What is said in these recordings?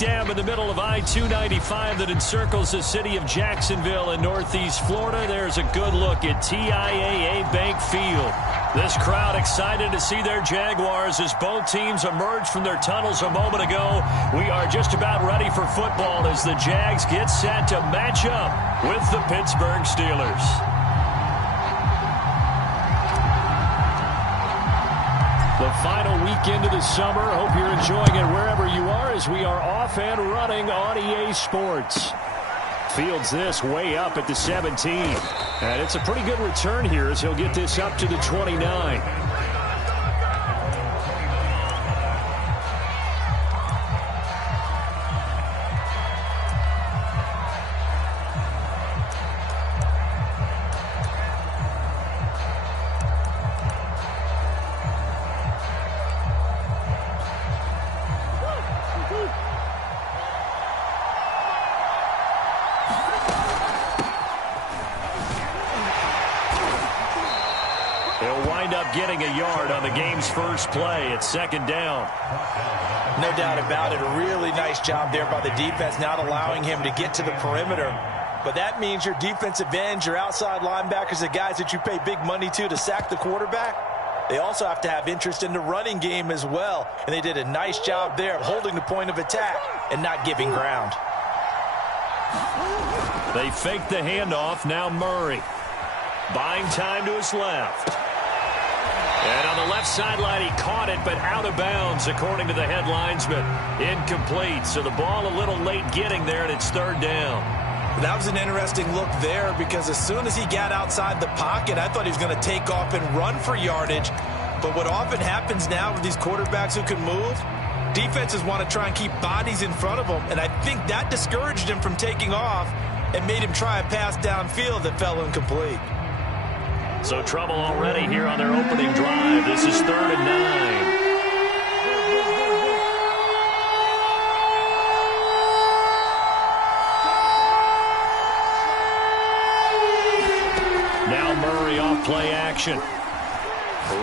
dam in the middle of I-295 that encircles the city of Jacksonville in northeast Florida. There's a good look at TIAA Bank Field. This crowd excited to see their Jaguars as both teams emerged from their tunnels a moment ago. We are just about ready for football as the Jags get set to match up with the Pittsburgh Steelers. The final weekend of the summer. Hope you're enjoying it wherever you are as we are off and running on EA Sports. Fields this way up at the 17. And it's a pretty good return here as he'll get this up to the 29. Getting a yard on the game's first play. It's second down. No doubt about it. A really nice job there by the defense, not allowing him to get to the perimeter. But that means your defensive ends, your outside linebackers, the guys that you pay big money to sack the quarterback, they also have to have interest in the running game as well. And they did a nice job there of holding the point of attack and not giving ground. They fake the handoff. Now Murray. Buying time to his left. And on the left sideline, he caught it, but out of bounds, according to the head linesman. Incomplete, so the ball a little late getting there, and it's third down. That was an interesting look there because as soon as he got outside the pocket, I thought he was going to take off and run for yardage. But what often happens now with these quarterbacks who can move, defenses want to try and keep bodies in front of them, and I think that discouraged him from taking off and made him try a pass downfield that fell incomplete. So trouble already here on their opening drive. This is 3rd and 9. Now Murray off play action.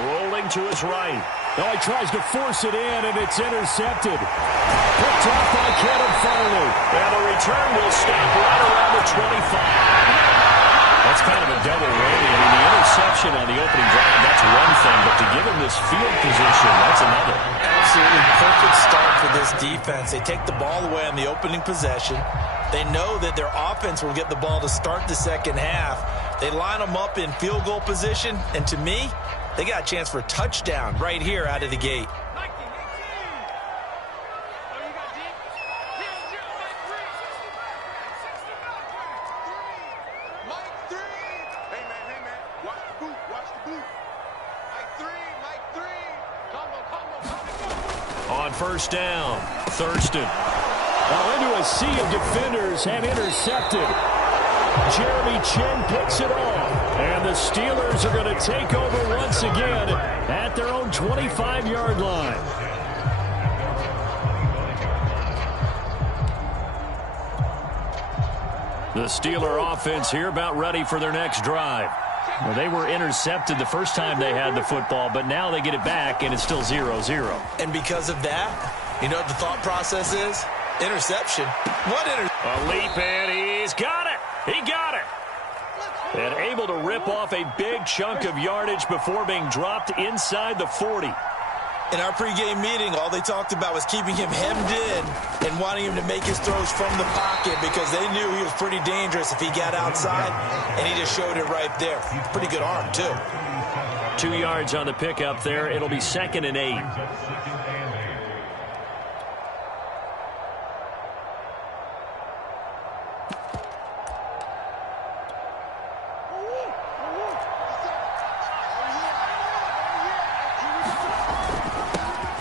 Rolling to his right. Oh, he tries to force it in, and it's intercepted. Picked off by Caleb Farley. And the return will stop right around the 25. That's kind of a double whammy. I mean, the interception on the opening drive, that's one thing, but to give him this field position, that's another. Absolutely perfect start for this defense. They take the ball away on the opening possession. They know that their offense will get the ball to start the second half. They line them up in field goal position, and to me, they got a chance for a touchdown right here out of the gate. On first down, Thurston. Into a sea of defenders and intercepted. Jeremy Chin picks it off. And the Steelers are going to take over once again at their own 25-yard line. The Steeler offense here about ready for their next drive. Well, they were intercepted the first time they had the football, but now they get it back, and it's still 0-0. And because of that, you know what the thought process is? Interception. A leap, and he's got it. He got it. And able to rip off a big chunk of yardage before being dropped inside the 40. In our pregame meeting, all they talked about was keeping him hemmed in and wanting him to make his throws from the pocket because they knew he was pretty dangerous if he got outside, and he just showed it right there. Pretty good arm, too. 2 yards on the pickup there. It'll be 2nd and 8.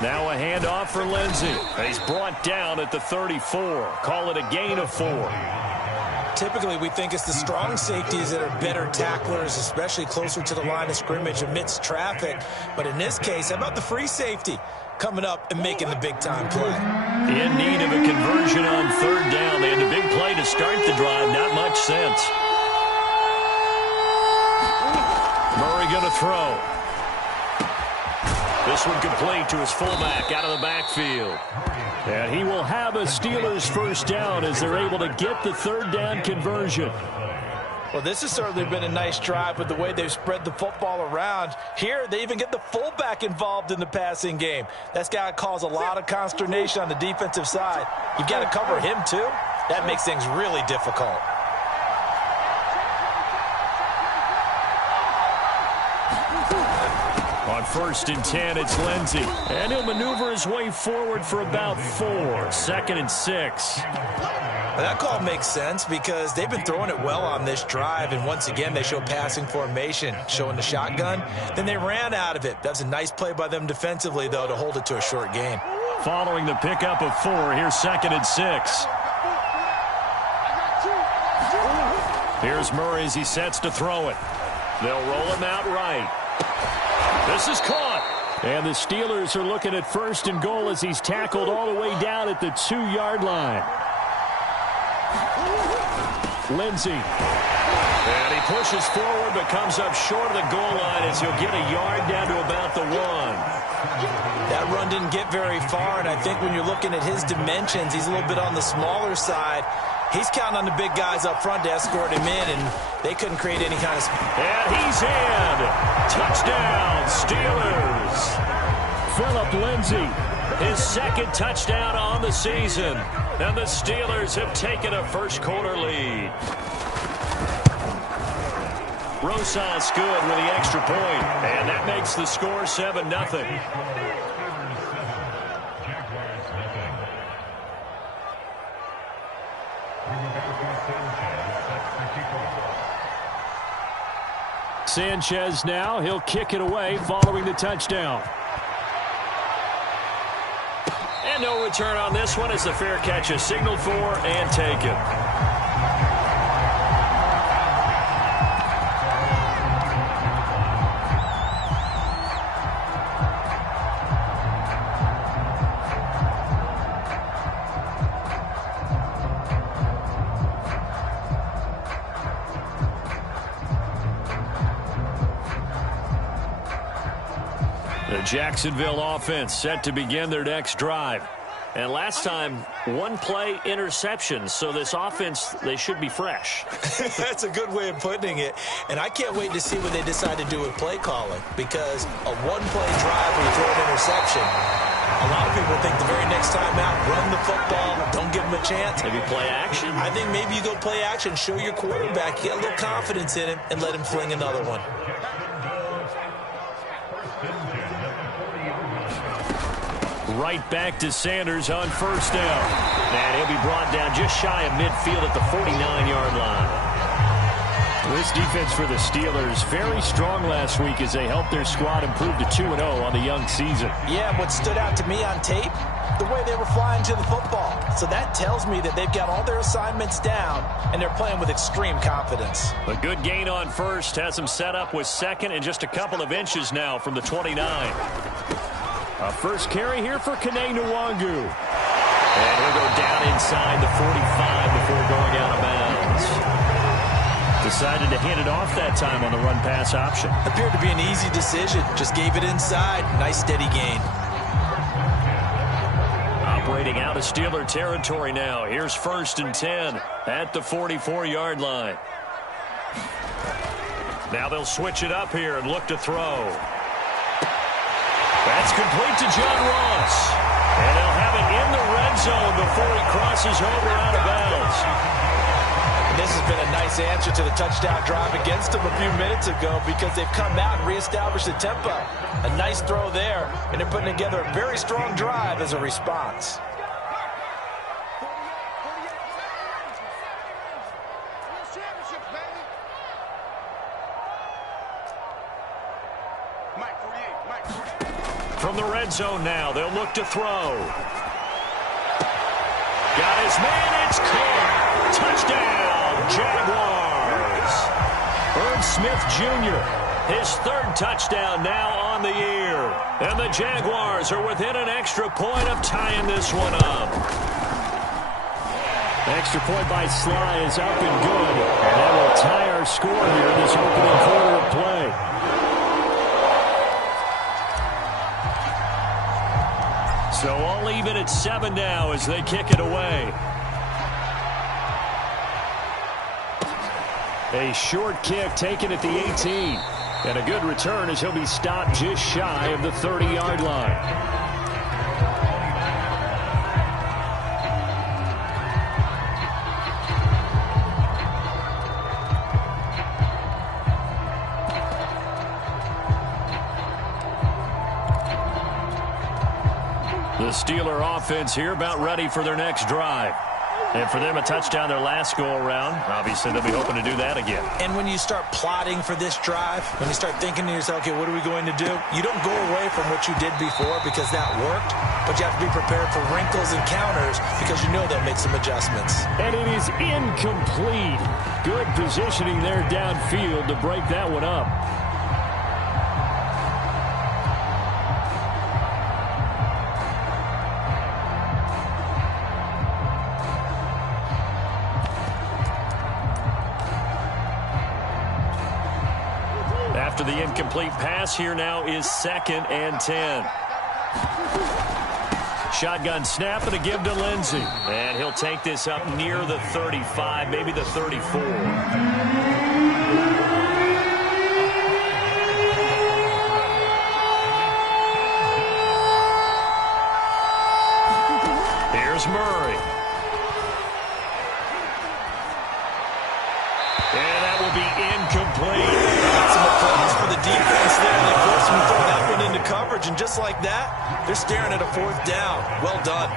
Now a handoff for Lindsey. He's brought down at the 34. Call it a gain of 4. Typically, we think it's the strong safeties that are better tacklers, especially closer to the line of scrimmage amidst traffic. But in this case, how about the free safety coming up and making the big-time play? In need of a conversion on 3rd down. They had a big play to start the drive. Not much sense. Murray going to throw. This one complete to his fullback out of the backfield. And he will have a Steelers first down as they're able to get the third down conversion. Well, this has certainly been a nice drive with the way they've spread the football around. Here, they even get the fullback involved in the passing game. That's got to cause a lot of consternation on the defensive side. You've got to cover him, too. That makes things really difficult. On 1st and 10, it's Lindsey. And he'll maneuver his way forward for about 4. 2nd and 6. Well, that call makes sense because they've been throwing it well on this drive, and once again they show passing formation, showing the shotgun. Then they ran out of it. That was a nice play by them defensively, though, to hold it to a short gain. Following the pickup of 4, here's 2nd and 6. Here's Murray as he sets to throw it. They'll roll him out right. This is caught. And the Steelers are looking at 1st and goal as he's tackled all the way down at the 2-yard line. Lindsey. And he pushes forward but comes up short of the goal line as he'll get a yard down to about the 1. That run didn't get very far, and I think when you're looking at his dimensions, he's a little bit on the smaller side. He's counting on the big guys up front to escort him in, and they couldn't create any kind of... And he's in. Touchdown, Steelers. Phillip Lindsey, his 2nd touchdown on the season. And the Steelers have taken a first-quarter lead. Rosas good with the extra point, and that makes the score 7-0. Sanchez now, he'll kick it away following the touchdown. And no return on this one as the fair catch is signaled for and taken. The Jacksonville offense set to begin their next drive. And last time, 1-play interception. So this offense, they should be fresh. That's a good way of putting it. And I can't wait to see what they decide to do with play calling. Because a 1-play drive where you throw an interception, a lot of people think the very next time out, run the football, don't give them a chance. Maybe play action? I think maybe you go play action, show your quarterback, get a little confidence in him, and let him fling another one. Right back to Sanders on 1st down. And he'll be brought down just shy of midfield at the 49-yard line. This defense for the Steelers, very strong last week as they helped their squad improve to 2-0 on the young season. Yeah, what stood out to me on tape, the way they were flying to the football. So that tells me that they've got all their assignments down, and they're playing with extreme confidence. A good gain on 1st has them set up with 2nd and just a couple of inches now from the 29. A first carry here for Kene Nwangu. And he'll go down inside the 45 before going out of bounds. Decided to hand it off that time on the run-pass option. Appeared to be an easy decision. Just gave it inside. Nice steady gain. Operating out of Steeler territory now. Here's 1st and 10 at the 44-yard line. Now they'll switch it up here and look to throw. That's complete to John Ross. And they'll have it in the red zone before he crosses over out of bounds. And this has been a nice answer to the touchdown drive against them a few minutes ago because they've come out and reestablished the tempo. A nice throw there, and they're putting together a very strong drive as a response. From the red zone now, they'll look to throw. Got his man, it's caught. Touchdown, Jaguars. Irv Smith Jr., his 3rd touchdown now on the year. And the Jaguars are within an extra point of tying this one up. Extra point by Sly is up and good. And that will tie our score here in this opening quarter of play. So all even at 7 now as they kick it away. A short kick taken at the 18. And a good return as he'll be stopped just shy of the 30-yard line. The Steeler offense here about ready for their next drive. And for them, a touchdown their last go-around. Obviously, they'll be hoping to do that again. And when you start plotting for this drive, when you start thinking to yourself, okay, what are we going to do? You don't go away from what you did before because that worked, but you have to be prepared for wrinkles and counters because you know they'll make some adjustments. And it is incomplete. Good positioning there downfield to break that one up. After the incomplete pass, here now is 2nd and 10. Shotgun snap and a give to Lindsey. And he'll take this up near the 35, maybe the 34. Here's Murray. And that will be incomplete. Some applause for the defense there. They forced him to throw that one into coverage, and just like that, they're staring at a 4th down. Well done.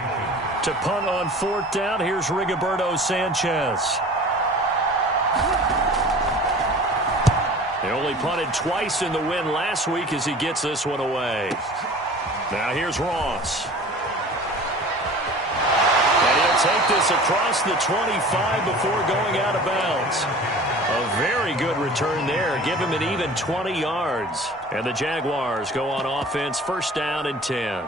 To punt on 4th down, here's Rigoberto Sanchez. He only punted twice in the win last week as he gets this one away. Now here's Ross. And he'll take this across the 25 before going out of bounds. A very good return there. Give him an even 20 yards. And the Jaguars go on offense, 1st down and 10.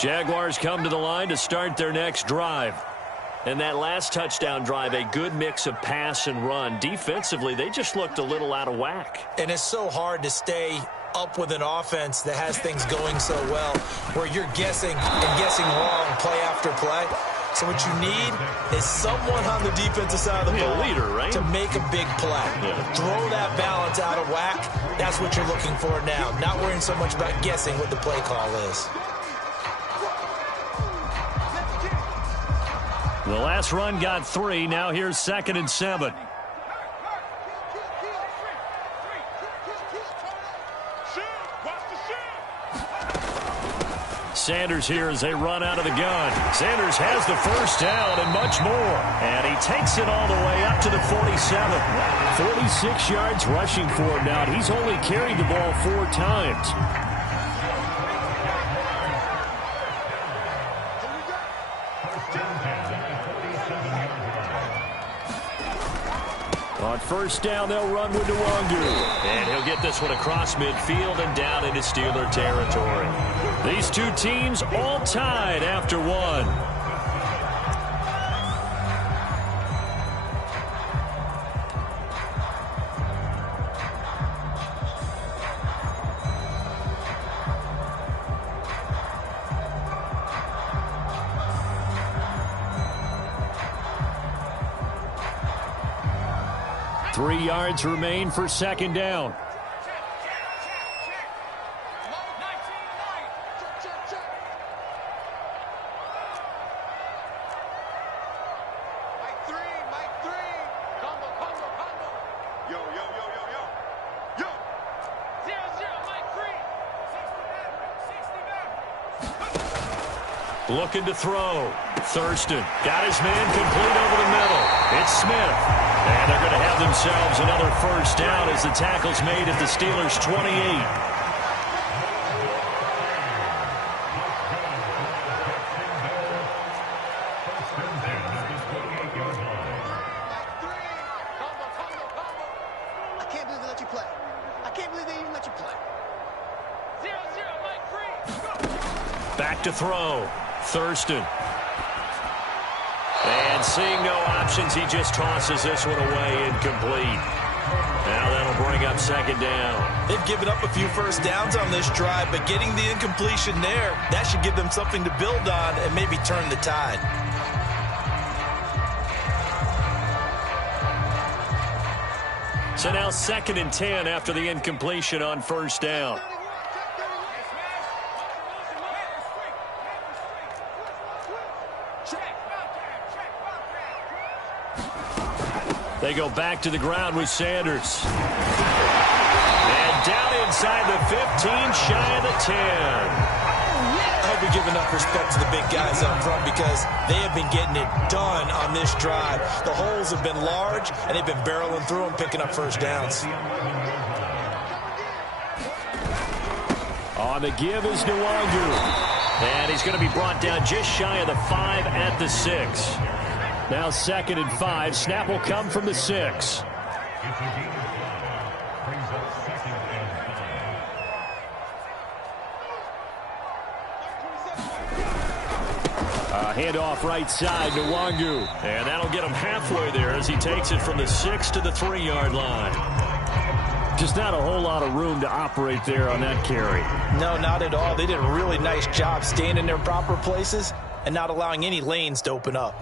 Jaguars come to the line to start their next drive. And that last touchdown drive, a good mix of pass and run. Defensively, they just looked a little out of whack. And it's so hard to stay up with an offense that has things going so well, where you're guessing and guessing wrong play after play. So what you need is someone on the defensive side of the ball, leader, right? to make a big play. Yeah. Throw that balance out of whack. That's what you're looking for now. Not worrying so much about guessing what the play call is. The last run got 3. Now here's 2nd and 7. Sanders here as they run out of the gun. Sanders has the 1st down and much more. And he takes it all the way up to the 47. 46 yards rushing for him now. He's only carried the ball 4 times. On 1st down, they'll run with Nwangu. And he'll get this one across midfield and down into Steeler territory. These two teams all tied after 1. Three yards remain for 2nd down. Looking to throw. Thurston got his man complete over the middle. It's Smith. And they're going to have themselves another 1st down as the tackle's made at the Steelers' 28. Back to throw. Thurston. And seeing no options, he just tosses this one away incomplete. Now that'll bring up second down. They've given up a few first downs on this drive, but getting the incompletion there, that should give them something to build on and maybe turn the tide. So now 2nd and 10 after the incompletion on first down. They go back to the ground with Sanders. And down inside the 15, shy of the 10. I hope we give enough respect to the big guys up front because they have been getting it done on this drive. The holes have been large, and they've been barreling through them, picking up first downs. On the give is Nwangu. And he's going to be brought down just shy of the 5 at the 6. Now 2nd and 5. Snap will come from the 6. Handoff right side to Nwangu. And that'll get him halfway there as he takes it from the 6 to the 3-yard line. Just not a whole lot of room to operate there on that carry. No, not at all. They did a really nice job staying in their proper places and not allowing any lanes to open up.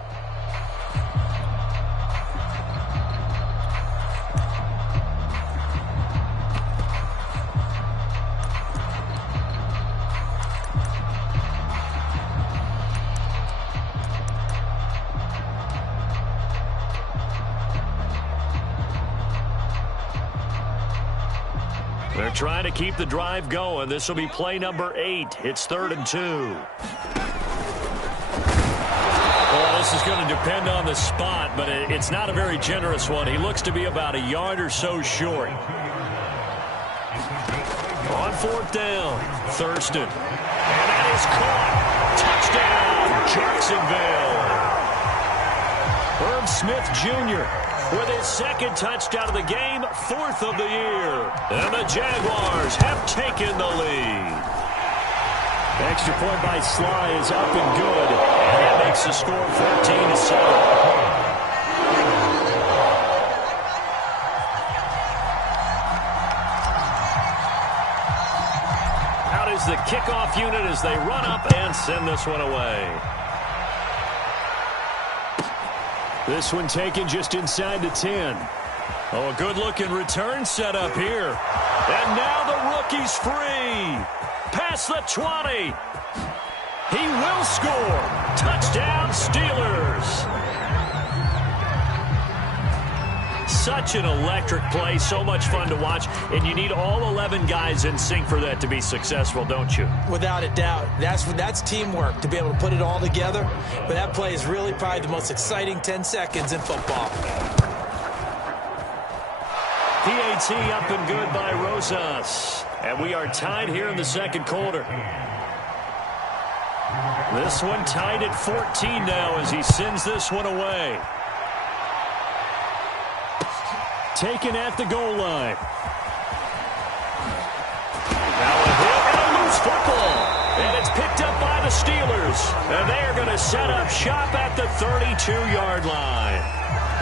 They're trying to keep the drive going. This will be play number 8. It's 3rd and 2. Well, this is going to depend on the spot, but it's not a very generous one. He looks to be about a yard or so short. On 4th down, Thurston. And that is caught. Touchdown, Jacksonville. Herb Smith Jr. with his 2nd touchdown of the game, 4th of the year. And the Jaguars have taken the lead. Extra point by Sly is up and good. And that makes the score 14-7. Out is the kickoff unit as they run up and send this one away. This one taken just inside the 10. Oh, a good-looking return set up here. And now the rookie's free. Past the 20. He will score. Touchdown, Steelers. Such an electric play, so much fun to watch, and you need all 11 guys in sync for that to be successful, don't you? Without a doubt. That's teamwork, to be able to put it all together. But that play is really probably the most exciting 10 seconds in football. PAT up and good by Rosas. And we are tied here in the 2nd quarter. This one tied at 14 now as he sends this one away. Taken at the goal line. Now a hit and a loose football. And it's picked up by the Steelers. And they are going to set up shop at the 32-yard line.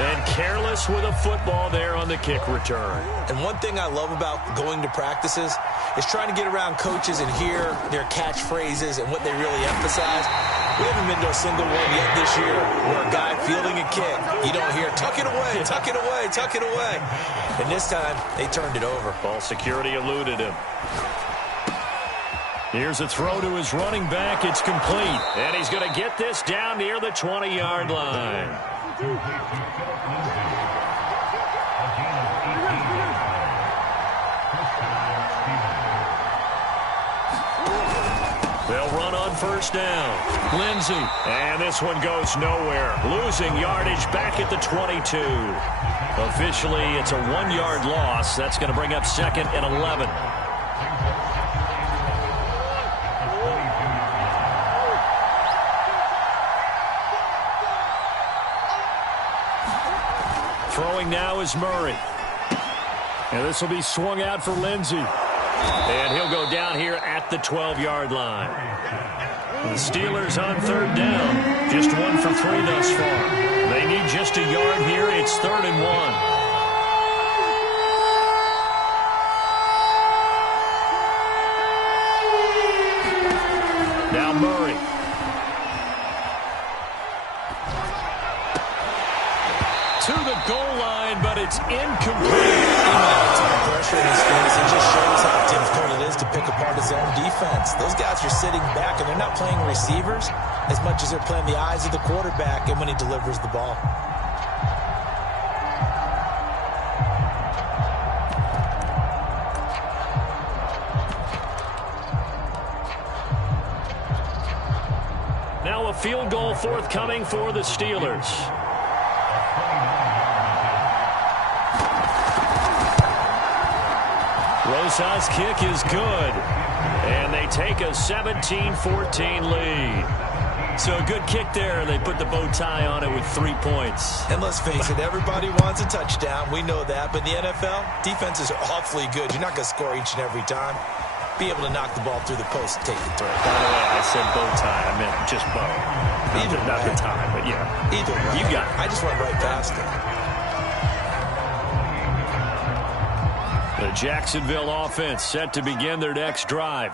And careless with a football there on the kick return. And one thing I love about going to practices is trying to get around coaches and hear their catchphrases and what they really emphasize. We haven't been to a single one yet this year where a guy fielding a kick, you don't hear, tuck it away, tuck it away, tuck it away. And this time, they turned it over. Ball security eluded him. Here's a throw to his running back. It's complete. And he's going to get this down near the 20-yard line. They'll run on first down. Lindsey. And this one goes nowhere. Losing yardage back at the 22. Officially, it's a 1-yard loss. That's going to bring up 2nd and 11. Throwing now is Murray. And this will be swung out for Lindsey. And he'll go down here at the 12-yard line. The Steelers on 3rd down. Just 1 for 3 thus far. They need just a yard here. It's 3rd and 1. incomplete. Pressure in his face. It just shows how difficult it is to pick apart his own defense. Those guys are sitting back, and they're not playing receivers as much as they're playing the eyes of the quarterback and when he delivers the ball. Now a field goal forthcoming for the Steelers. Rosa's kick is good. And they take a 17-14 lead. So a good kick there. They put the bow tie on it with 3 points. And let's face it, everybody wants a touchdown. We know that. But in the NFL, defenses are awfully good. You're not going to score each and every time. Be able to knock the ball through the post and take the throw. By the way, I said bow tie. I meant just bow. Not the tie, but yeah. Either way. You got it. I just went right past it. The Jacksonville offense set to begin their next drive.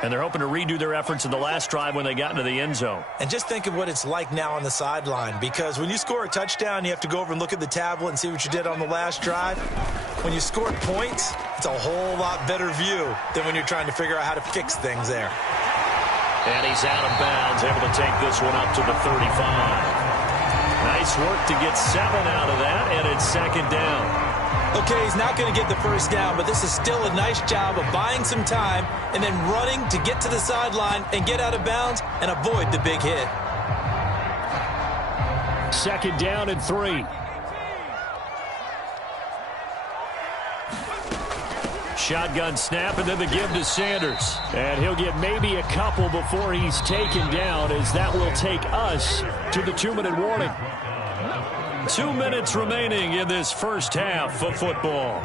And they're hoping to redo their efforts in the last drive when they got into the end zone. And just think of what it's like now on the sideline, because when you score a touchdown, you have to go over and look at the tablet and see what you did on the last drive. When you score points, it's a whole lot better view than when you're trying to figure out how to fix things there. And he's out of bounds, able to take this one up to the 35. Nice work to get 7 out of that, and it's second down. Okay, he's not going to get the first down, but this is still a nice job of buying some time and then running to get to the sideline and get out of bounds and avoid the big hit. Second down and 3. Shotgun snap, and then the give to Sanders. And he'll get maybe a couple before he's taken down, as that will take us to the 2-minute warning. 2 minutes remaining in this first half of football.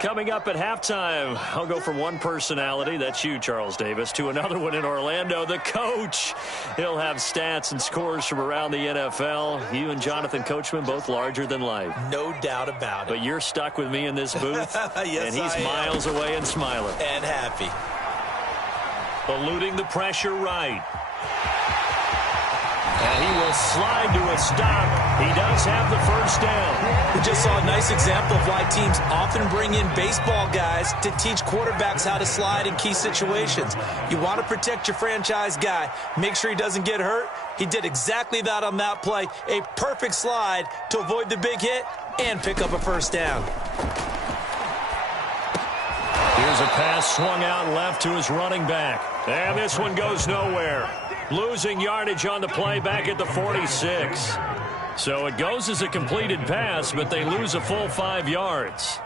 Coming up at halftime, I'll go from one personality, that's you, Charles Davis, to another one in Orlando, the coach. He'll have stats and scores from around the NFL. You and Jonathan Coachman, both larger than life. No doubt about it. But you're stuck with me in this booth, yes, and he's miles away and smiling. And happy. Eluding the pressure right. And he will slide to a stop. He does have the first down. We just saw a nice example of why teams often bring in baseball guys to teach quarterbacks how to slide in key situations. You want to protect your franchise guy. Make sure he doesn't get hurt. He did exactly that on that play. A perfect slide to avoid the big hit and pick up a first down. Here's a pass swung out left to his running back. And this one goes nowhere. Losing yardage on the play back at the 46. So it goes as a completed pass, but they lose a full 5 yards.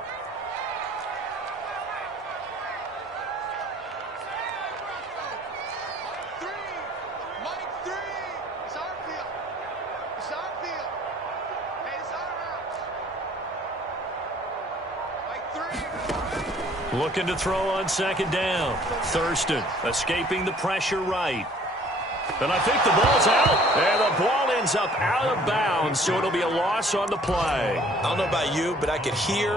Looking to throw on second down. Thurston escaping the pressure right. And I think the ball's out. And the ball ends up out of bounds, so it'll be a loss on the play. I don't know about you, but I could hear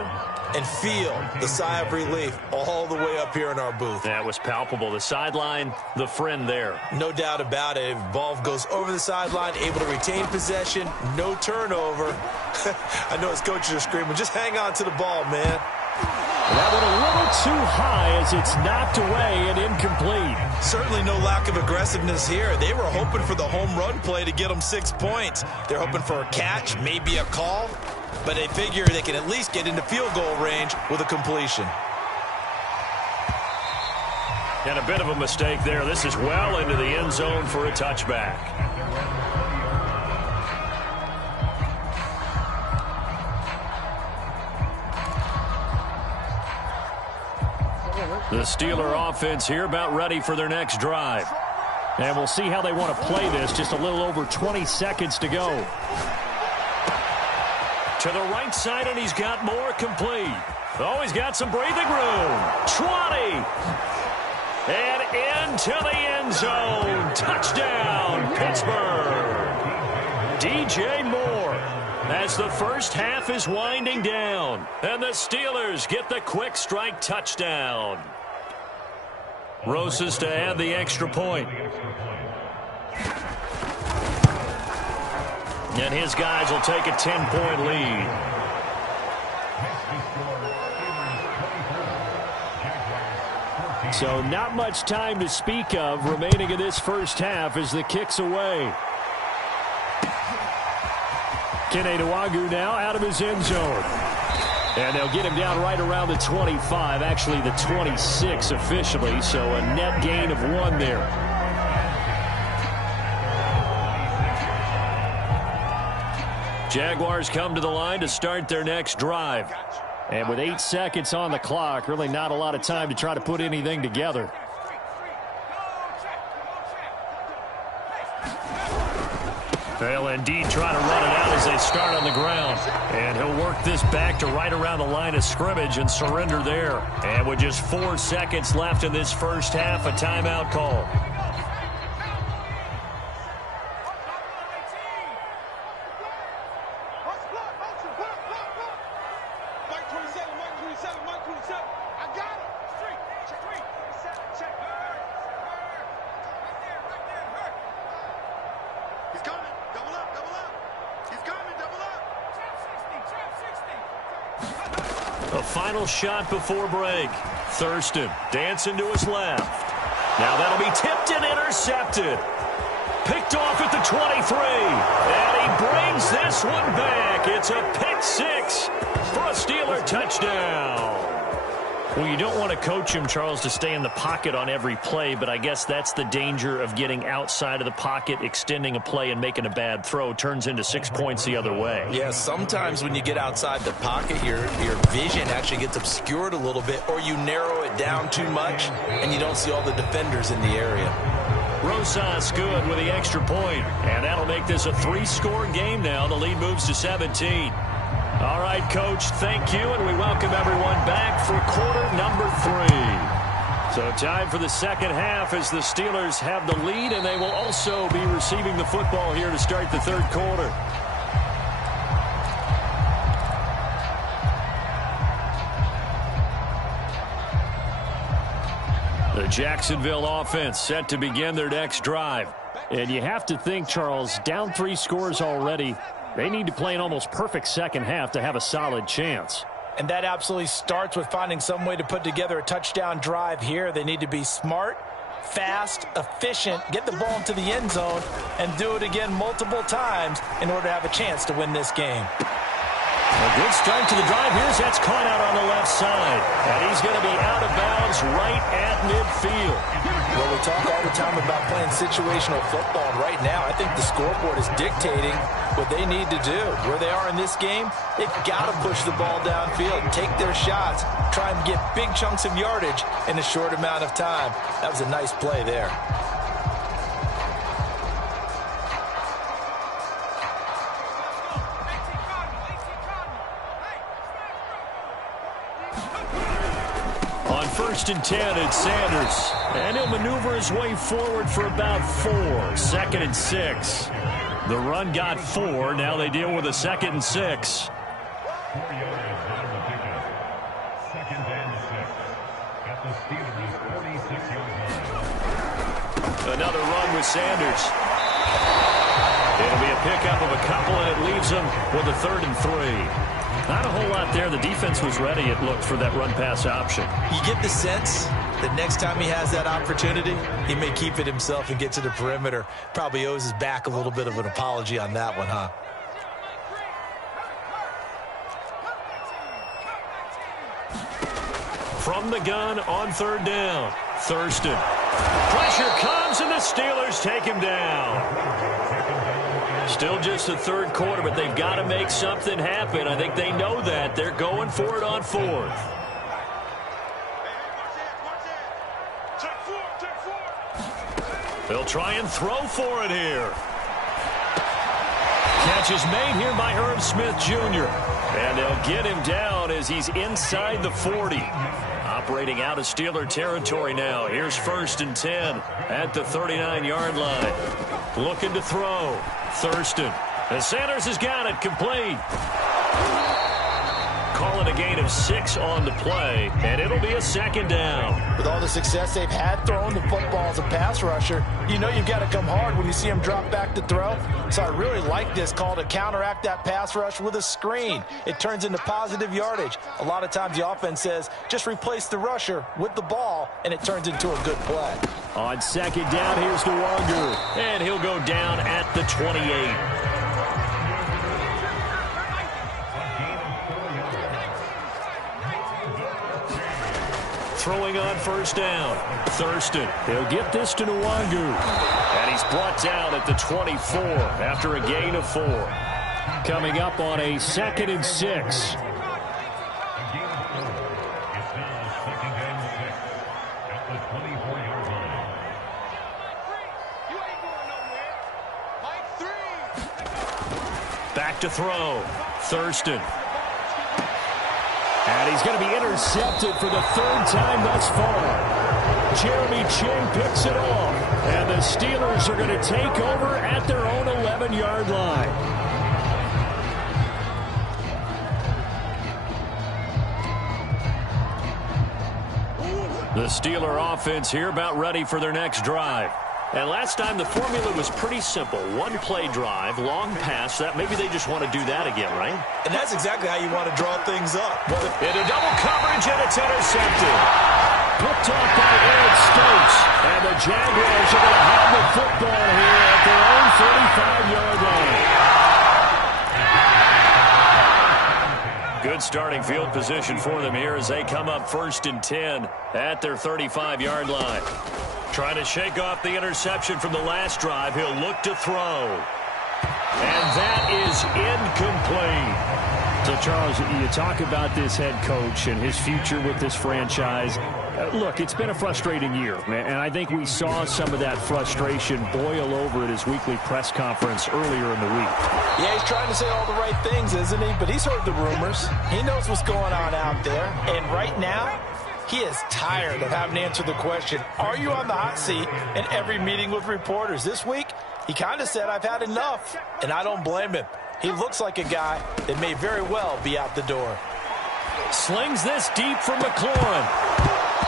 and feel the sigh of relief all the way up here in our booth. That was palpable. The sideline, the friend there. No doubt about it. Ball goes over the sideline, able to retain possession, no turnover. I know his coaches are screaming, just hang on to the ball, man. That one a little too high as it's knocked away and incomplete. Certainly no lack of aggressiveness here. They were hoping for the home run play to get them 6 points. They're hoping for a catch, maybe a call, but they figure they can at least get into field goal range with a completion. And a bit of a mistake there. This is well into the end zone for a touchback. The Steeler offense here about ready for their next drive. And we'll see how they want to play this. Just a little over 20 seconds to go. To the right side, and he's got more complete. Oh, he's got some breathing room. 20. And into the end zone. Touchdown, Pittsburgh. DJ Moore. as the first half is winding down. And the Steelers get the quick strike touchdown. Rosas to add the extra point. And his guys will take a 10-point lead. So not much time to speak of remaining in this first half as the kick's away. Keneduagu now out of his end zone. And they'll get him down right around the 25, actually the 26 officially, so a net gain of 1 there. Jaguars come to the line to start their next drive. And with 8 seconds on the clock, really not a lot of time to try to put anything together. They'll indeed try to run it out as they start on the ground. And he'll work this back to right around the line of scrimmage and surrender there. And with just 4 seconds left in this first half, a timeout call. A final shot before break. Thurston dancing to his left. Now that'll be tipped and intercepted. Picked off at the 23. And he brings this one back. It's a pick 6 for a Steeler touchdown. Well, you don't want to coach him, Charles, to stay in the pocket on every play, but I guess that's the danger of getting outside of the pocket, extending a play, and making a bad throw. Turns into 6 points the other way. Yeah, sometimes when you get outside the pocket, your vision actually gets obscured a little bit, or you narrow it down too much, and you don't see all the defenders in the area. Rosas good with the extra point, and that'll make this a 3-score game now. The lead moves to 17. All right, Coach, thank you, and we welcome everyone back for quarter number 3. So time for the second half as the Steelers have the lead, and they will also be receiving the football here to start the third quarter. The Jacksonville offense set to begin their next drive. And you have to think, Charles, down 3 scores already. They need to play an almost perfect second half to have a solid chance. And that absolutely starts with finding some way to put together a touchdown drive here. They need to be smart, fast, efficient, get the ball into the end zone, and do it again multiple times in order to have a chance to win this game. A good start to the drive. Here's that's caught out on the left side. And he's going to be out of bounds right at midfield. Well, we talk all the time about playing situational football, and right now I think the scoreboard is dictating what they need to do. Where they are in this game, they've got to push the ball downfield, take their shots, try and get big chunks of yardage in a short amount of time. That was a nice play there. On 1st and 10, it's Sanders. And he'll maneuver his way forward for about 4. 2nd and 6. The run got 4. Now they deal with a 2nd and 6. Another run with Sanders. It'll be a pickup of a couple, and it leaves them with a 3rd and 3. Not a whole lot there. The defense was ready, it looked, for that run-pass option. You get the sense that next time he has that opportunity, he may keep it himself and get to the perimeter. Probably owes his back a little bit of an apology on that one, huh? From the gun on 3rd down, Thurston. Pressure comes, and the Steelers take him down. Still just the 3rd quarter, but they've got to make something happen. I think they know that. They're going for it on 4th. They'll try and throw for it here. Catch is made here by Herb Smith Jr. And they'll get him down as he's inside the 40. Operating out of Steeler territory now. Here's 1st and 10 at the 39-yard line. Looking to throw. Thurston The Sanders has got it complete. Call it a gain of 6 on the play, and it'll be a second down. With all the success they've had throwing the football as a pass rusher, you know you've got to come hard when you see him drop back to throw. So I really like this call to counteract that pass rush with a screen. It turns into positive yardage. A lot of times the offense says, just replace the rusher with the ball, and it turns into a good play. On second down, here's Nwangu, and he'll go down at the 28. Throwing on first down. Thurston. He'll get this to Nwangu. And he's brought down at the 24 after a gain of 4. Coming up on a 2nd and 6. Back to throw. Thurston. And he's going to be intercepted for the 3rd time thus far. Jeremy Ching picks it off. And the Steelers are going to take over at their own 11-yard line. The Steeler offense here about ready for their next drive. And last time the formula was pretty simple. One play drive, long pass. That maybe they just want to do that again, right? And that's exactly how you want to draw things up. Into double coverage, and it's intercepted. Picked off by Eric Stokes. And the Jaguars are going to have the football here at their own 45-yard line. Good starting field position for them here as they come up 1st and 10 at their 35-yard line. Trying to shake off the interception from the last drive. He'll look to throw. And that is incomplete. So, Charles, you talk about this head coach and his future with this franchise. Look, it's been a frustrating year, and I think we saw some of that frustration boil over at his weekly press conference earlier in the week. Yeah, he's trying to say all the right things, isn't he? But he's heard the rumors. He knows what's going on out there. And right now, he is tired of having to answer the question, are you on the hot seat, in every meeting with reporters. This week, he kind of said, I've had enough, and I don't blame him. He looks like a guy that may very well be out the door. Slings this deep from McLaurin.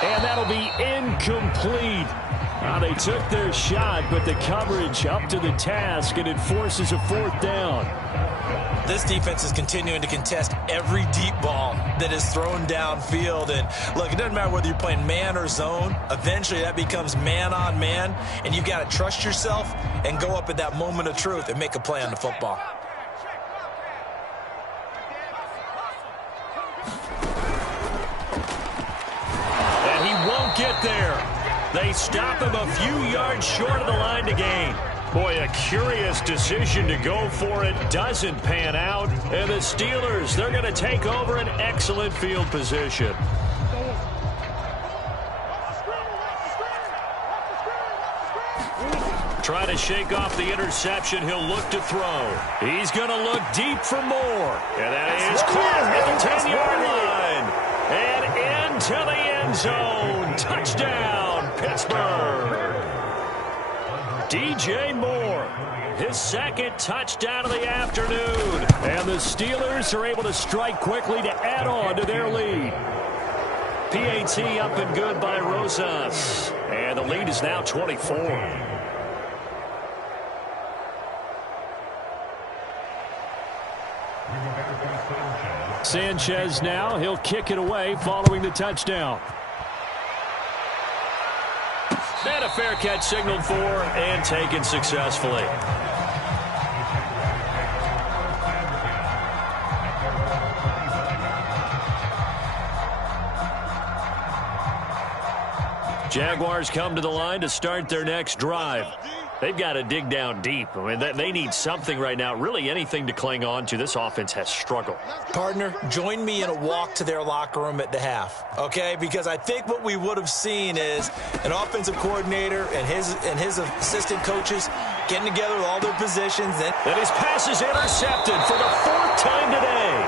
And that'll be incomplete. They took their shot, but the coverage up to the task, and it forces a 4th down. This defense is continuing to contest every deep ball that is thrown downfield. And, look, it doesn't matter whether you're playing man or zone. Eventually, that becomes man-on-man, and you've got to trust yourself and go up at that moment of truth and make a play on the football. And he won't get there. They stop him a few yards short of the line to gain. Boy, a curious decision to go for it. Doesn't pan out. And the Steelers, they're going to take over an excellent field position. Try to shake off the interception. He'll look to throw. He's going to look deep for more. And that is caught at the 10-yard line. And into the end zone. Touchdown, Pittsburgh. DJ Moore, his 2nd touchdown of the afternoon. And the Steelers are able to strike quickly to add on to their lead. PAT up and good by Rosas. And the lead is now 24. Sanchez now, he'll kick it away following the touchdown. And a fair catch signaled for and taken successfully. Jaguars come to the line to start their next drive. They've got to dig down deep. I mean, they need something right now, really anything to cling on to. This offense has struggled. Partner, join me in a walk to their locker room at the half, okay? Because I think what we would have seen is an offensive coordinator and his assistant coaches getting together with all their positions. And his pass is intercepted for the 4th time today.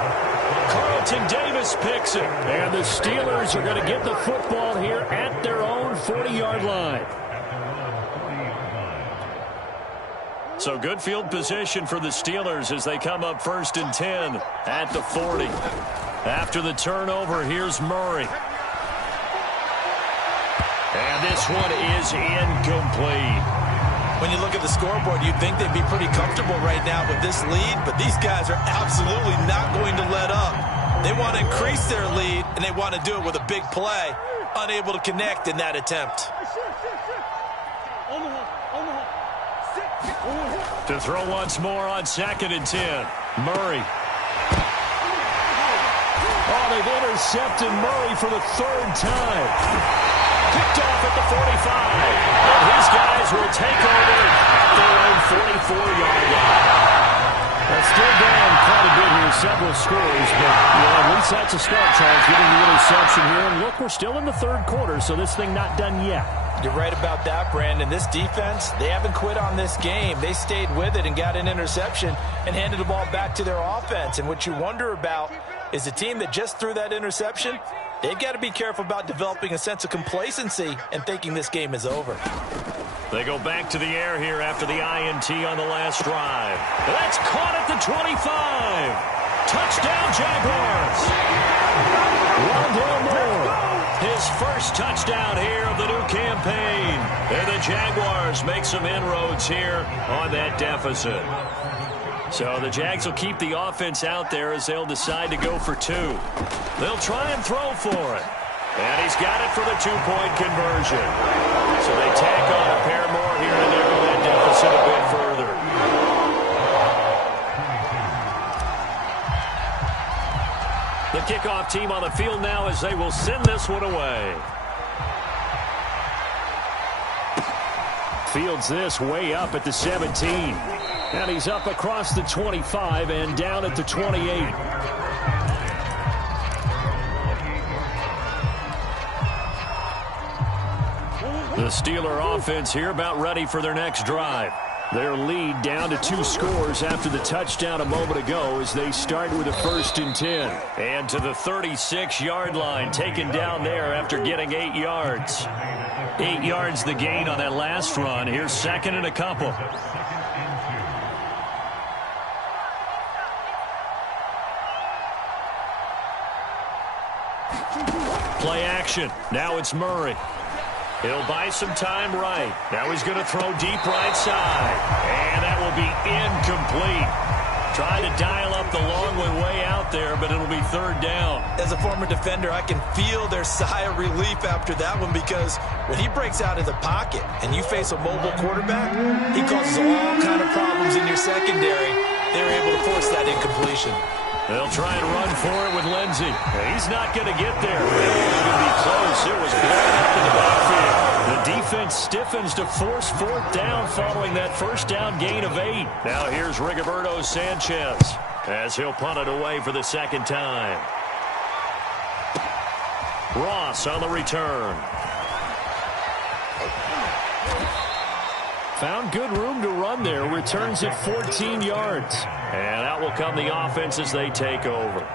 Carlton Davis picks it. And the Steelers are going to get the football here at their own 40-yard line. So good field position for the Steelers as they come up 1st and 10 at the 40. After the turnover, here's Murray. And this one is incomplete. When you look at the scoreboard, you'd think they'd be pretty comfortable right now with this lead, but these guys are absolutely not going to let up. They want to increase their lead, and they want to do it with a big play. Unable to connect in that attempt. To throw once more on 2nd and 10. Murray. Oh, they've intercepted Murray for the 3rd time. Picked off at the 45. And his guys will take over at their own 44-yard line. Still down quite a bit here, several scores, but at least that's a start, Charles, getting the interception here. And look, we're still in the 3rd quarter, so this thing not done yet. You're right about that, Brandon. This defense, they haven't quit on this game. They stayed with it and got an interception and handed the ball back to their offense. And what you wonder about is the team that just threw that interception, they've got to be careful about developing a sense of complacency and thinking this game is over. They go back to the air here after the INT on the last drive. That's caught at the 25. Touchdown, Jaguars. Rondale Moore, his first touchdown here of the new campaign. And the Jaguars make some inroads here on that deficit. So the Jags will keep the offense out there as they'll decide to go for 2. They'll try and throw for it. And he's got it for the 2-point conversion. So they tack on a pair more here and narrow that deficit a bit further. The kickoff team on the field now as they will send this one away. Fields this way up at the 17. And he's up across the 25 and down at the 28. The Steeler offense here about ready for their next drive. Their lead down to 2 scores after the touchdown a moment ago as they start with a 1st and 10. And to the 36-yard line, taken down there after getting 8 yards. 8 yards the gain on that last run. Here's 2nd and a couple. Play action. Now it's Murray. He'll buy some time right. Now he's going to throw deep right side. And that will be incomplete. Trying to dial up the long way out there, but it'll be 3rd down. As a former defender, I can feel their sigh of relief after that one because when he breaks out of the pocket and you face a mobile quarterback, he causes all kind of problems in your secondary. They were able to force that incompletion. They'll try and run for it with Lindsey. He's not going to get there. It won't even be close. It was blown up in the backfield. The defense stiffens to force 4th down following that 1st down gain of 8. Now here's Rigoberto Sanchez as he'll punt it away for the 2nd time. Ross on the return. Found good room to run there. Returns at 14 yards. And out will come the offense as they take over.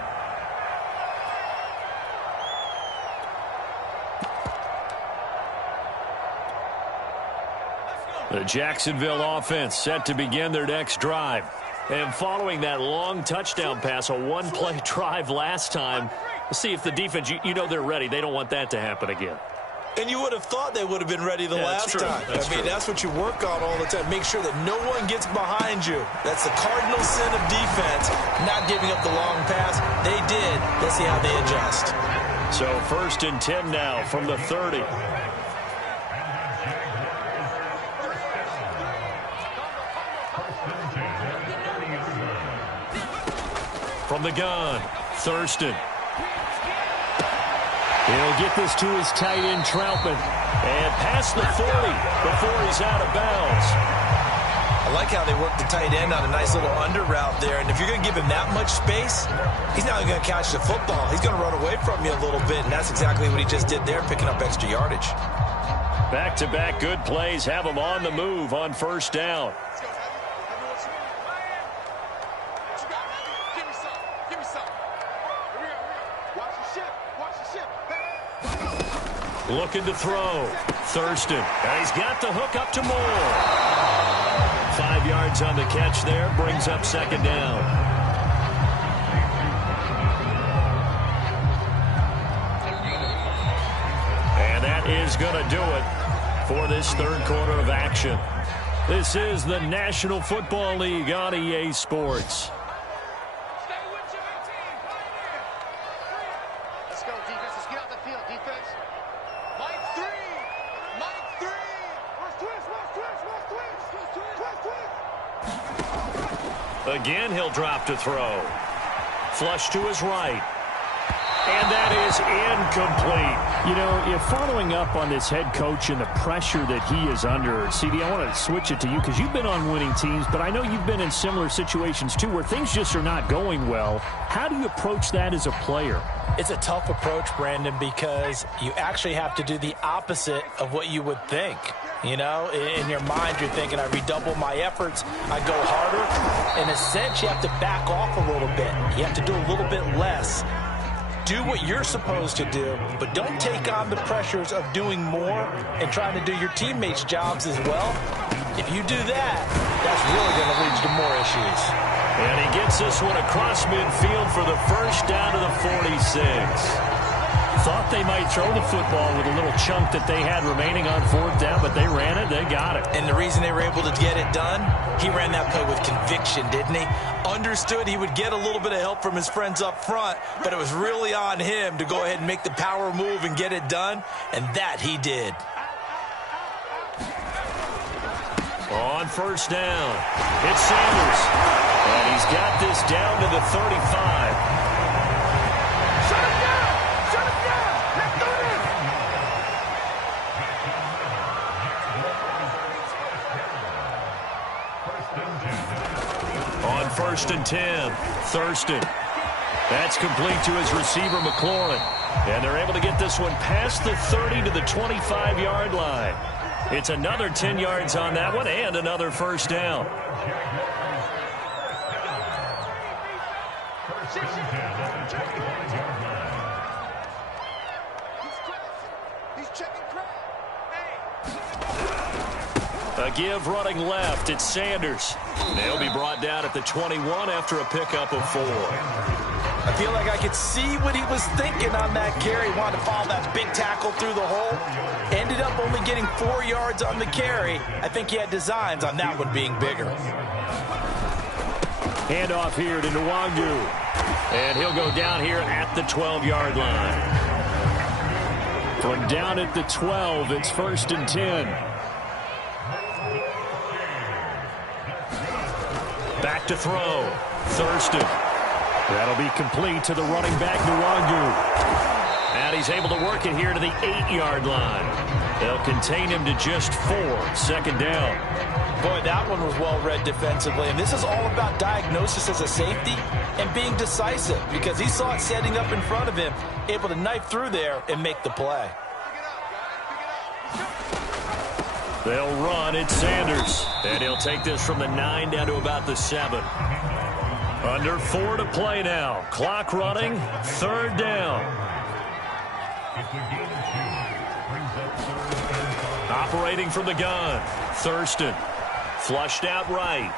The Jacksonville offense set to begin their next drive. And following that long touchdown pass, a 1-play drive last time, let's see if the defense, you know they're ready. They don't want that to happen again. And you would have thought they would have been ready the last time. That's what you work on all the time. Make sure that no one gets behind you. That's the cardinal sin of defense, not giving up the long pass. They did. Let's see how they adjust. So 1st and 10 now from the 30. From the gun, Thurston. He'll get this to his tight end, Troutman. And past the 40 before he's out of bounds. I like how they work the tight end on a nice little under route there. And if you're going to give him that much space, he's not going to catch the football. He's going to run away from you a little bit. And that's exactly what he just did there, picking up extra yardage. Back-to-back good plays have him on the move on 1st down. Looking to throw. Thurston. And he's got the hook up to Moore. 5 yards yards on the catch there. Brings up second down. And that is going to do it for this third quarter of action. This is the National Football League on EA Sports. Let's go, defense. Let's get out the field, defense. Mike 3. Mike 3. Twist. Again, he'll drop to throw. Flush to his right. And that is incomplete. You know, if following up on this head coach and the pressure that he is under, CD, I want to switch it to you because you've been on winning teams, but I know you've been in similar situations too where things just are not going well. How do you approach that as a player? It's a tough approach, Brandon, because you actually have to do the opposite of what you would think. You know, in your mind, you're thinking, I redouble my efforts, I go harder. In a sense, you have to back off a little bit. You have to do a little bit less. Do what you're supposed to do, but don't take on the pressures of doing more and trying to do your teammates' jobs as well. If you do that, that's really going to lead to more issues. And he gets this one across midfield for the first down to the 46. Thought they might throw the football with a little chunk that they had remaining on fourth down, but they ran it, they got it. And the reason they were able to get it done, he ran that play with conviction, didn't he? Understood he would get a little bit of help from his friends up front, but it was really on him to go ahead and make the power move and get it done, and that he did. On first down, it's Sanders. And he's got this down to the 35. On first and 10, Thurston. That's complete to his receiver, McLaurin. And they're able to get this one past the 30 to the 25-yard line. It's another 10 yards on that one and another first down. A give running left. It's Sanders. They'll be brought down at the 21 after a pickup of 4. I feel like I could see what he was thinking on that carry. Wanted to follow that big tackle through the hole. Ended up only getting 4 yards on the carry. I think he had designs on that one being bigger. Handoff here to Nwangu. And he'll go down here at the 12-yard line. From down at the 12, it's first and 10. Back to throw. Thurston. That'll be complete to the running back, Nwangu. And he's able to work it here to the 8-yard line. They'll contain him to just 4. Second down. Boy, that one was well read defensively. And this is all about diagnosis as a safety and being decisive because he saw it setting up in front of him, able to knife through there and make the play. They'll run. It's Sanders. And he'll take this from the 9 down to about the 7. Under 4 to play now. Clock running. Third down. Operating from the gun. Thurston. Flushed out right.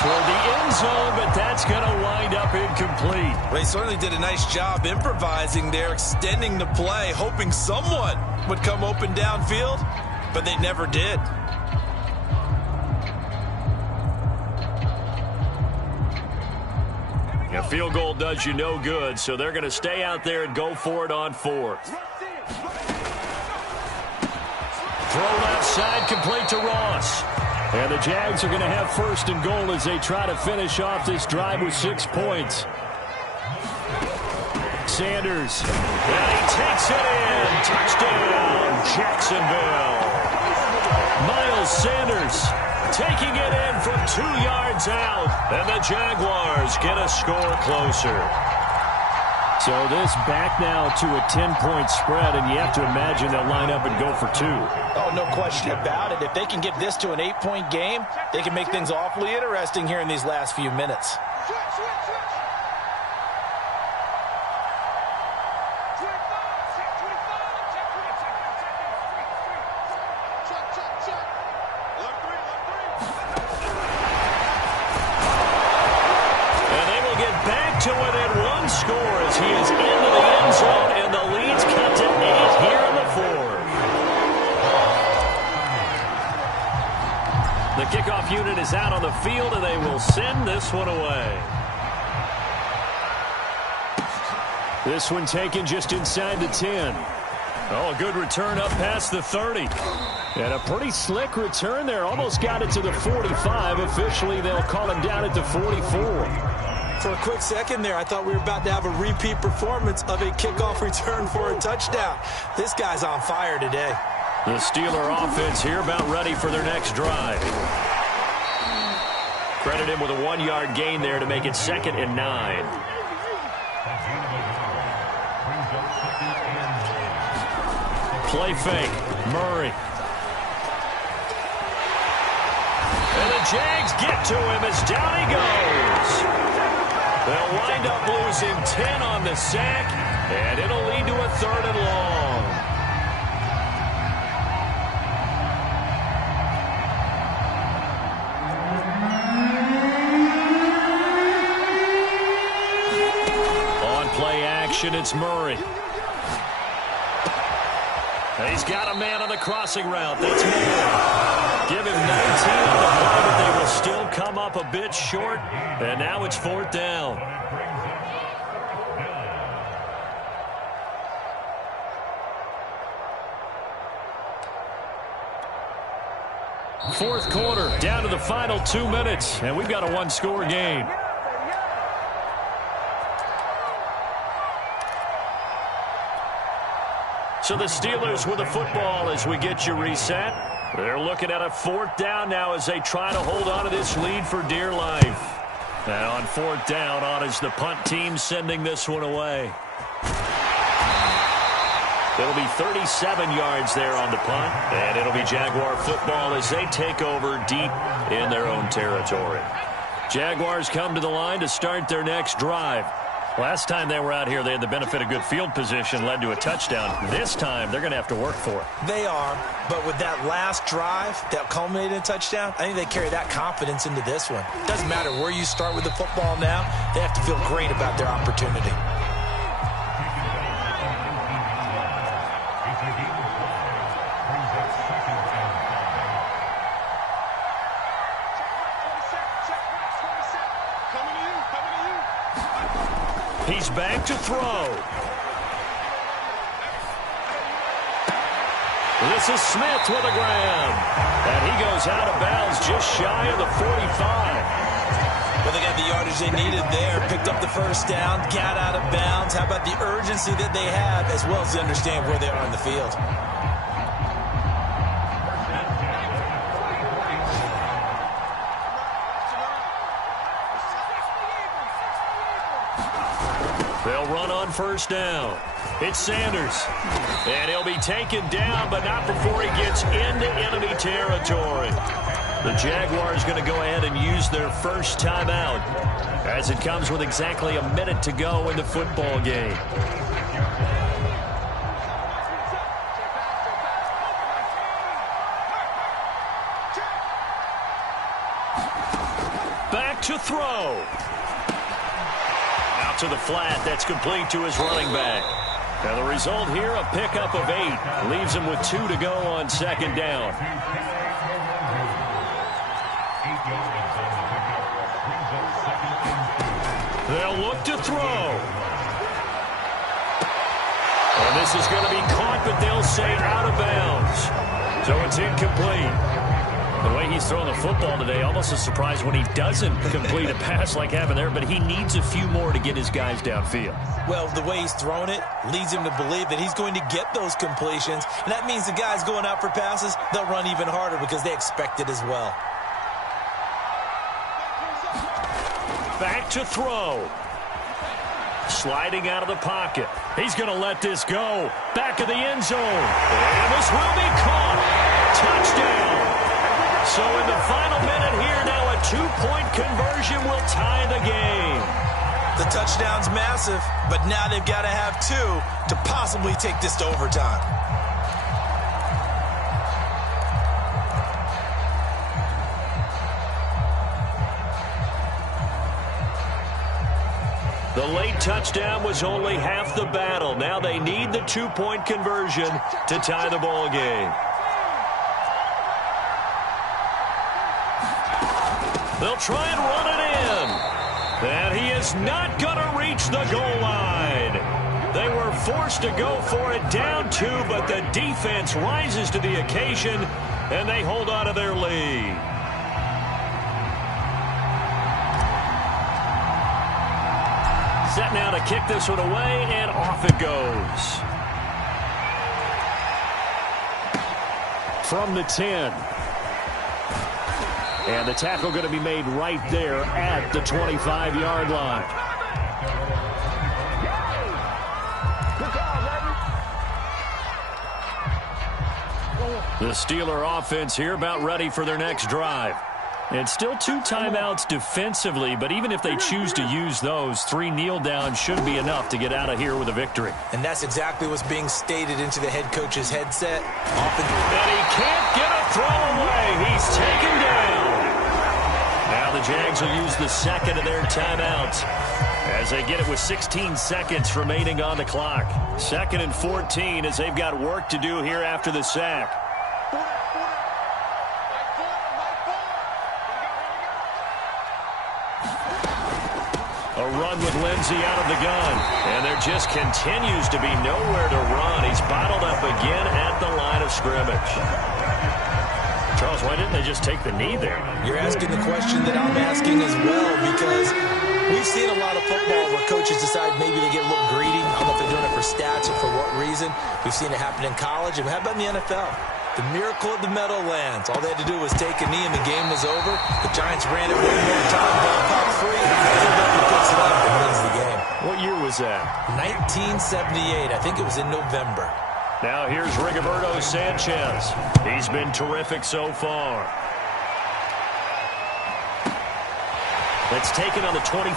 Toward the end zone, but that's going to wind up incomplete. They certainly did a nice job improvising there, extending the play, hoping someone would come open downfield, but they never did. A field goal does you no good, so they're going to stay out there and go for it on 4th. Throw left side, complete to Ross. And the Jags are going to have first and goal as they try to finish off this drive with 6 points. Sanders. And he takes it in. Touchdown, Jacksonville. Miles Sanders taking it in from 2 yards out. And the Jaguars get a score closer. So this back now to a 10-point spread, and you have to imagine they'll line up and go for 2. Oh, no question about it. If they can get this to an 8-point game, they can make things awfully interesting here in these last few minutes. The kickoff unit is out on the field, and they will send this one away. This one taken just inside the 10. Oh, a good return up past the 30. And a pretty slick return there. Almost got it to the 45. Officially, they'll call him down at the 44. For a quick second there, I thought we were about to have a repeat performance of a kickoff return for a touchdown. This guy's on fire today. The Steeler offense here about ready for their next drive. Credit him with a 1-yard gain there to make it 2nd and 9. Play fake. Murray. And the Jags get to him as down he goes. They'll wind up losing 10 on the sack, and it'll lead to a 3rd and long. On play action, it's Murray. He's got a man on the crossing route. That's Murray. Give him 19 on the play, but they will still come up a bit short. And now it's 4th down. Fourth quarter, down to the final 2 minutes, and we've got a 1-score game. So the Steelers with the football as we get you reset. They're looking at a 4th down now as they try to hold on to this lead for dear life. And on 4th down, on is the punt team sending this one away. It'll be 37 yards there on the punt, and it'll be Jaguar football as they take over deep in their own territory. Jaguars come to the line to start their next drive. Last time they were out here, they had the benefit of good field position, led to a touchdown. This time, they're going to have to work for it. They are, but with that last drive that culminated in a touchdown, I think they carry that confidence into this one. Doesn't matter where you start with the football now, they have to feel great about their opportunity. He's back to throw. This is Smith with a grab. And he goes out of bounds just shy of the 45. Well, they got the yardage they needed there. Picked up the first down, got out of bounds. How about the urgency that they have as well as they understand where they are in the field? They'll run on first down. It's Sanders. And he'll be taken down, but not before he gets into enemy territory. The Jaguars going to go ahead and use their first timeout as it comes with exactly a minute to go in the football game. Back to throw. Out to the flat. That's complete to his running back. Now the result here, a pickup of 8. Leaves him with 2 to go on second down. They'll look to throw. And this is going to be caught, but they'll say out of bounds. So it's incomplete. The way he's throwing the football today, almost a surprise when he doesn't complete a pass like happened there, but he needs a few more to get his guys downfield. Well, the way he's thrown it leads him to believe that he's going to get those completions, and that means the guys going out for passes, they'll run even harder because they expect it as well. Back to throw. Sliding out of the pocket. He's going to let this go. Back of the end zone. And this will be caught. Touchdown. So in the final minute here, now a 2-point conversion will tie the game. The touchdown's massive, but now they've got to have 2 to possibly take this to overtime. The late touchdown was only half the battle. Now they need the 2-point conversion to tie the ball game. They'll try and run it in. And he is not going to reach the goal line. They were forced to go for it down 2, but the defense rises to the occasion, and they hold on to their lead. Set now to kick this one away, and off it goes. From the 10. And the tackle going to be made right there at the 25-yard line. The Steeler offense here about ready for their next drive. And still 2 timeouts defensively, but even if they choose to use those, 3 kneel downs should be enough to get out of here with a victory. And that's exactly what's being stated into the head coach's headset. And he can't get a throw away. He's taken down. Now the Jags will use the second of their timeouts as they get it with 16 seconds remaining on the clock. 2nd and 14 as they've got work to do here after the sack. A run with Lindsey out of the gun. And there just continues to be nowhere to run. He's bottled up again at the line of scrimmage. Charles, why didn't they just take the knee there? You're asking the question that I'm asking as well, because we've seen a lot of football where coaches decide maybe they get a little greedy. I don't know if they're doing it for stats or for what reason. We've seen it happen in college. And how about in the NFL? The miracle of the Meadowlands. All they had to do was take a knee and the game was over. The Giants ran it one more time. Ball caught free. Everybody picks it up and wins the game. What year was that? 1978. I think it was in November. Now here's Rigoberto Sanchez. He's been terrific so far. That's taken on the 25.